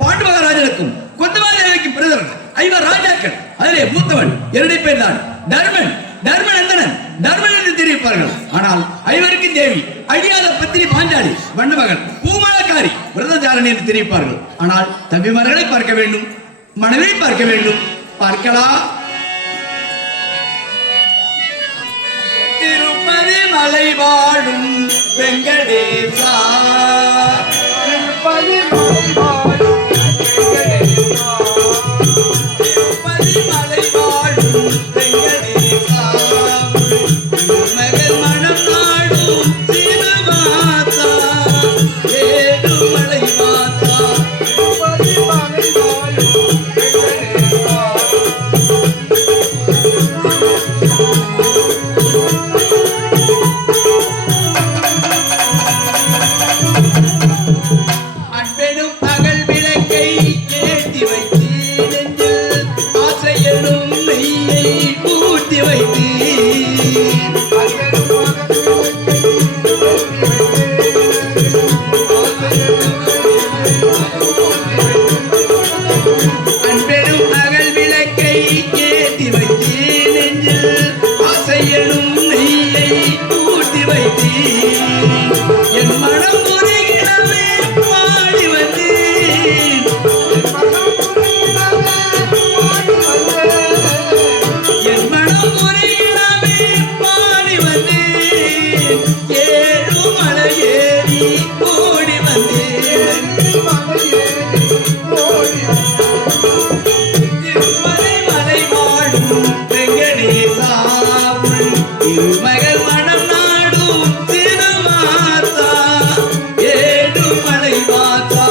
Bond மகாராஜனுக்கும் கொத்தவாதேவிக்கும் பிறந்தவர்கள் ஐவர் ராஜாக்கள். அதிலே மூத்தவன் இரண்டை பேர் தான் தர்மன், தர்மநந்தனன், தர்மன் என்று தெரிவிப்பார்கள். ஆனால் ஐவருக்கும் தேவி அழியாத பத்தினி பாஞ்சாலி, வண்ணமகன் பூமாலக்காரி, விரதச்சாரணி என்று தெரிவிப்பார்கள். ஆனால் தம்பிமார்களை பார்க்க வேண்டும், மனைவியை பார்க்க வேண்டும். பார்க்கலாம். திருப்பதி மலை வாழும் வெங்கடேசா, திருப்பதி மலை வாழும் வெங்கடேசா, திருப்பதி மலை வாழும் வெங்கடேசா, மகள் மனம் நாடும் சீனமாதா, ஏழுமலை மாதா, திருப்பதி மலை வாழும் வெங்கடேசா. அன்பெனும் பகல் விளக்கை ஏற்றி வைத்து நெஞ்சில் ஆசையனும் நெய்யை ஊற்றி வைத்து, அன்பெனும் பகல் விளக்கை ஏற்றி வைத்து நெஞ்சில் ஆசையனும் நெய்யை ஊற்றி வைத்து, என் மனம் உருகிடவே பாடி வந்தேன், என் மனம் உருகிடவே பாடி வந்தேன், ஏழுமலை ஏறி ஓடி வந்தேன், திருப்பதி மலை வாழும் வெங்கடேசா, திருமகள் மனம் நாடும் திருமாதா, ஏழுமலை மாதா.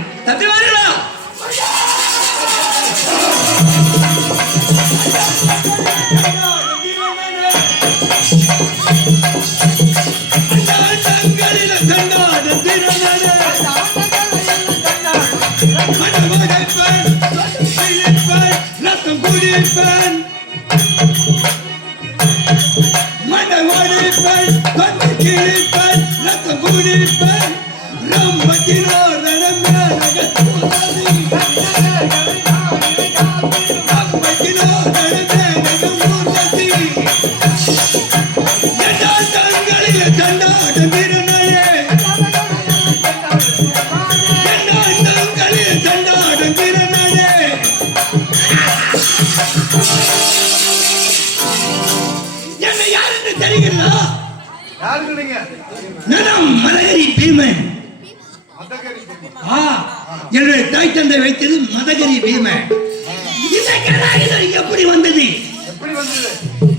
வேண்டும். தப்பி வாருங்களா? மதகரி பீமன். என்னுடைய தாய் தந்தை வைத்தது மதகரி பீமன். இந்த கதாயுதம் எப்படி வந்தது?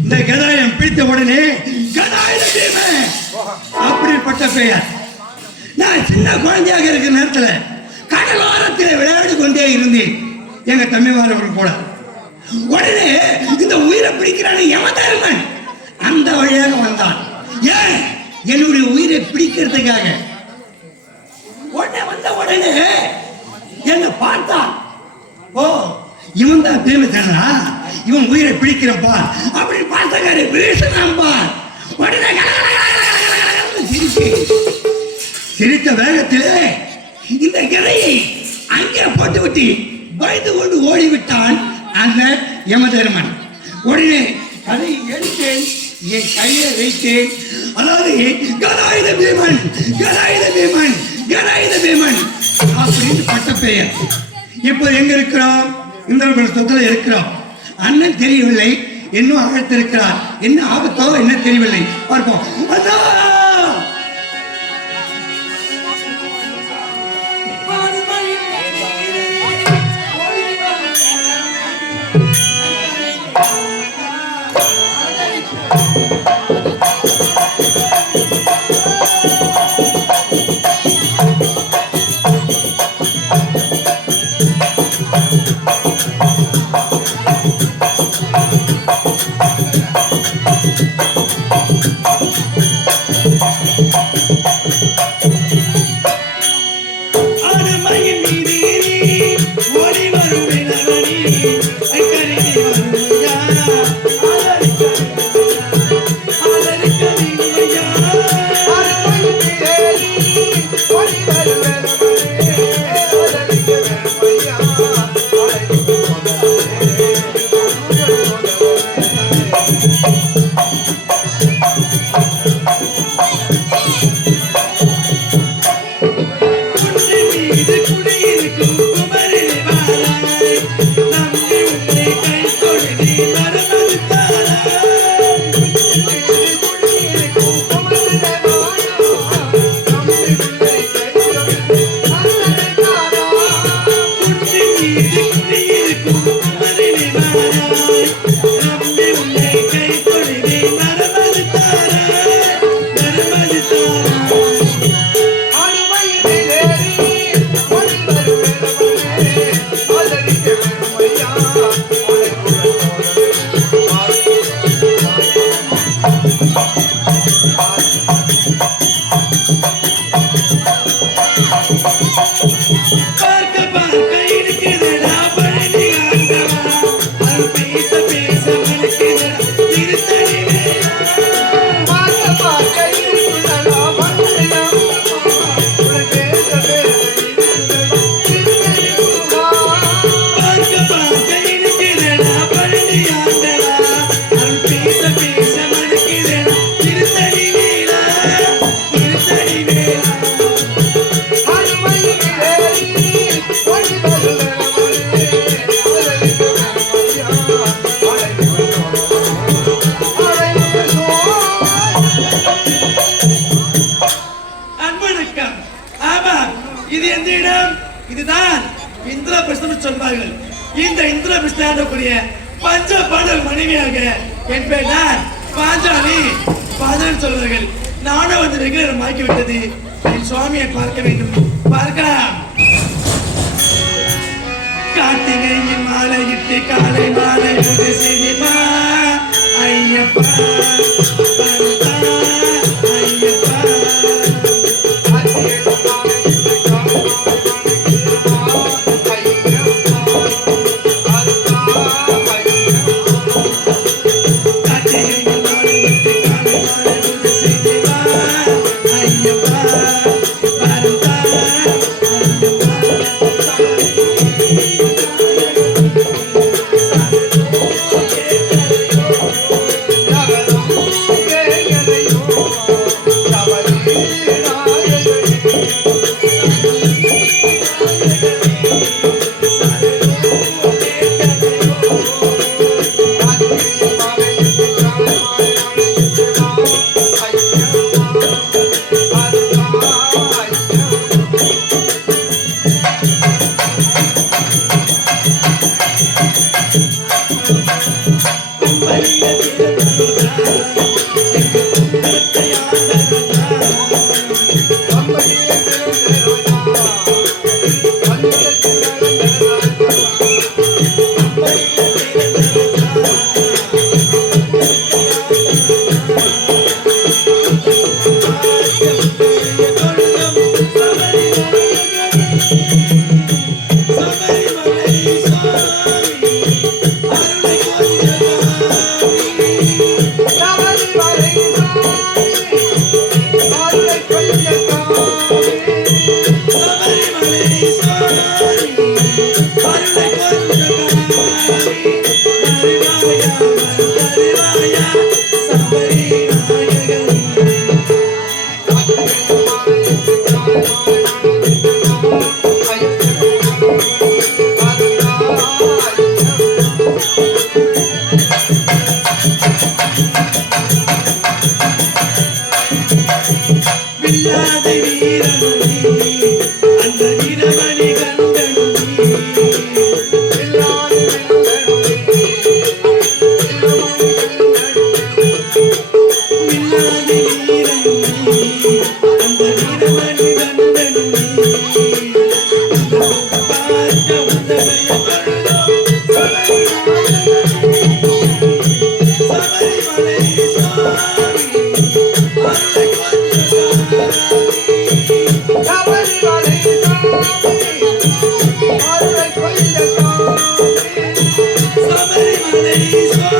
இந்த கதாயுதம் பிடித்த உடனே கதாயுத பீமன் அப்படிப்பட்ட பெயர். நான் சின்ன குழந்தையாக இருக்கிற நேரத்தில் கடலோரத்தில் விளையாடி கொண்டே இருந்தேன் எங்க தம்பிமாரவர்கள் கூட. உடனே இந்த உயிரை பிடிக்கிறான யமதர்மன் அந்த வழியாக வந்தான். ஏன்? என்னுடைய உயிரை பிடிக்கிறதுக்காக. உடனே என்ன பார்த்தான். ஓ, இவன் தான் பீமசேனா, இவன் உயிரை பிடிக்கிறப்பா அப்படி பார்த்தக்காரு வீசனாம்பா. உடனே சிரித்த வேகத்திலே இந்த கதையை அங்கே போட்டுவிட்டு பயந்து கொண்டு ஓடிவிட்டான் அந்த யமதர்மன். உடனே கதை எடுத்தேன், என் கையை வைத்தேன். அதாவது கதாயுத பீமன், கதாயுத பீமன், கதாயுத பீமன் அப்படின்னு பட்ட பெயர். இப்போ எங்க இருக்கிறோம்? இந்திரபிரஸ்தத்தில் இருக்கிறோம். அண்ணன் தெரியவில்லை, இன்னும் அழைத்திருக்கிறார். என்ன ஆபத்தோ என்ன தெரியவில்லை, பார்ப்போம். இதுதான் இந்திரபிரஸ்தம் சொல்வார்கள். இந்த இந்திரபிரஸ்தனுடைய பஞ்ச பாடல் மனைவியாக என் பேர் தான் பாஞ்சாலி பாதல் சொல்வார்கள். நானும் வந்து ரெகுலர் ஆக்கிவிட்டது. என் சுவாமியை பார்க்க வேண்டும், பார்க்கலாம். கார்த்திகையில் மாலையிட்டு காலை மாலை புது சினிமா ஐயப்பா பரதா, ஐயப்பா கார்த்திகையில் மாலையிட்டு காலை மாலை புது சினிமா ஐயப்பா பரதா, வில்லாதி வீரனுமே அந்த வீரமணி கண்டனுமே வில்லாதி வீரனுமே அந்த வீரமணி கண்டனுமே பார்க்க வந்தவைய வருடம் சபரிமலை சுவாமி அருளை சபரிமலை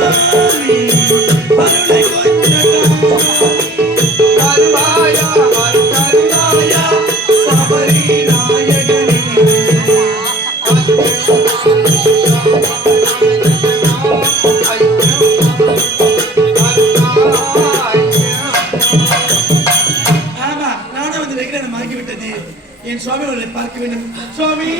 சுவாமி அருளை கொஞ்சகாயா சபரி நாயகனே ஆமா நானும் வந்து வெகுநேரம் ஆகிவிட்டது என் சுவாமி அவர்களை பார்க்க வேண்டும் சுவாமி